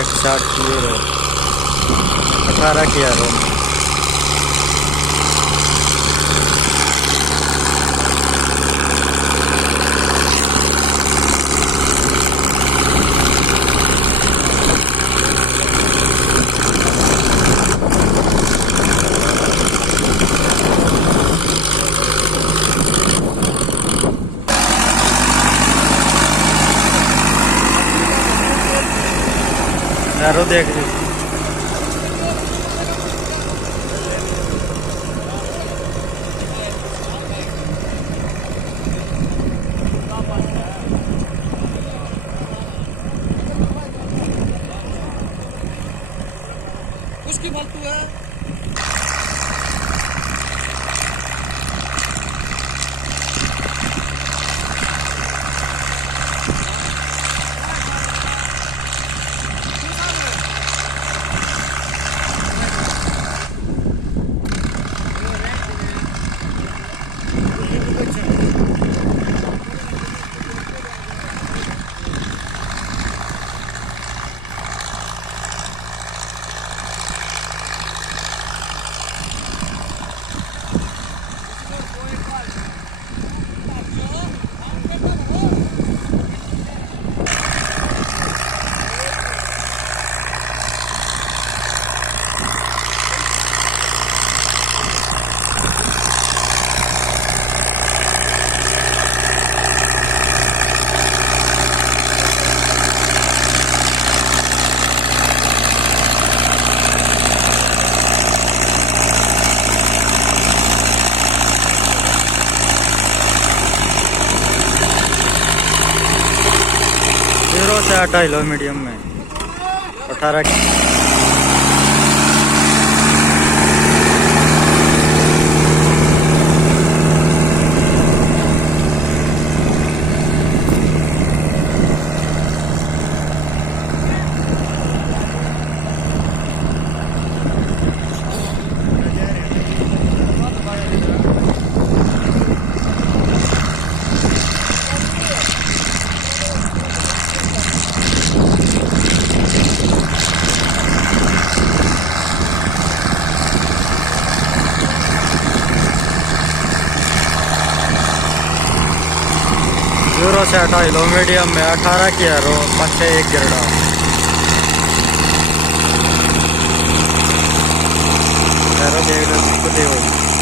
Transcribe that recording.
160 euro 18 की रोम। यारो देख ली उसकी फालतू है। यूरो से 8 लो मीडियम में 18 की। यूरो से 8 लो मीडियम में 18 की रो 5 1 गिरड़ा। यारो देख लो कुछ हो